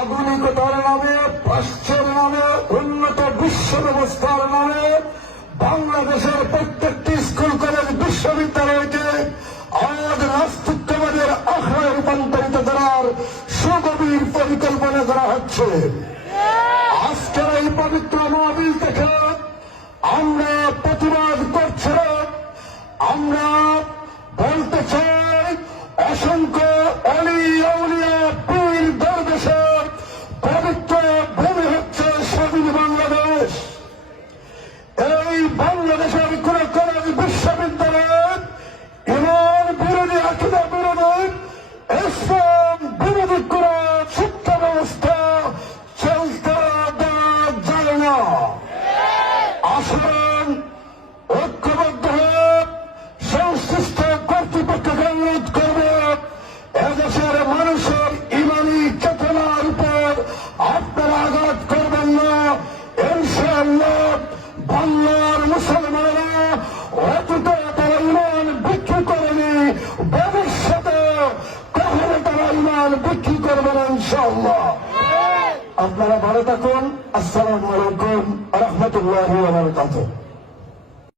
আধুনিকতার নামে, পাশ্চাত্যের নামে, উন্নত বিশ্ব ব্যবস্থার নামে বাংলাদেশের প্রত্যেকটি স্কুল কলেজ বিশ্ববিদ্যালয়কে আজ নাস্তিকবাদের আখড়ায় রূপান্তরিত করার সুগভীর পরিকল্পনা করা হচ্ছে। আজকের এই পবিত্র মাহফিল থেকে আমরা প্রতিবাদ করছি। আমরা বলতে চাই, অসংখ্য অলি আউলিয়া পীর দরবেশের পবিত্র ভূমি হচ্ছে স্বাধীন বাংলাদেশ। এই বাংলাদেশের কোন কলেজ বিশ্ববিদ্যালয় ইমান বিরোধী, আকীদা বিরোধী, ইসলাম বিরোধী কোন শিক্ষা ব্যবস্থা চলতে দেওয়া যায় না। আসুন ঐক্যবদ্ধ হয়ে সংশ্লিষ্ট কর্তৃপক্ষকে অনুরোধ করবে, এদেশের মানুষের ইমানি চেতনার উপর আপনারা আঘাত করবেন না। ইনশাআল্লাহ বাংলার মুসলমানেরা অতীত তারা ইমান বিক্রি করেনি, ভবিষ্যতে কখনো তারা ইমান বিক্রি করবে না ইনশাআল্লাহ। আপনারা ভালো থাকুন। আসসালামু আলাইকুম ওয়া রাহমাতুল্লাহি ওয়া বারাকাতুহু।